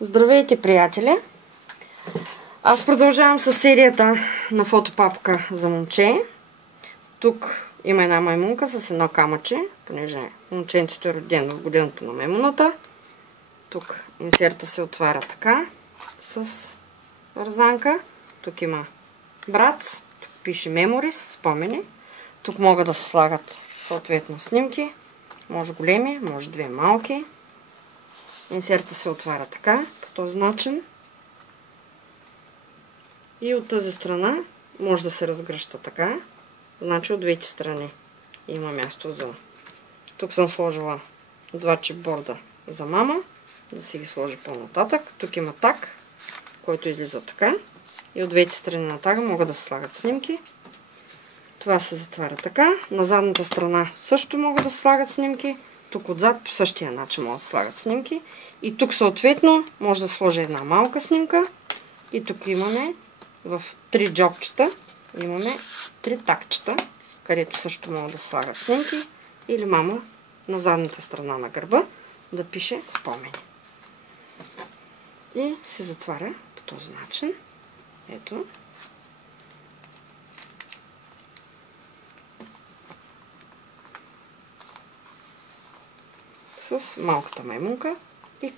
Здравейте, приятели! Аз продължавам с серията на фотопапка за момче. Тук има една маймунка с едно камъче, понеже момченцето е родено в годината на маймуната. Тук инсерта се отваря така, с вързанка. Тук има брат, тук пише Memories, спомени. Тук могат да се слагат съответно снимки. Може големи, може две малки. Инсерта се отваря така, по този начин. И от тази страна може да се разгръща така. Значи от двете страни има място за... Тук съм сложила два чипборда за мама, да си ги сложи по-нататък. Тук има так, който излиза така. И от двете страни на тага могат да се слагат снимки. Това се затваря така. На задната страна също могат да се слагат снимки. Тук отзад по същия начин могат да се слагат снимки. И тук съответно може да сложи една малка снимка. И тук имаме в 3 джобчета имаме 3 такчета, където също могат да се слагат снимки. Или мама на задната страна на гърба да пише спомени. И се затваря по този начин. Ето. С малката маймунка и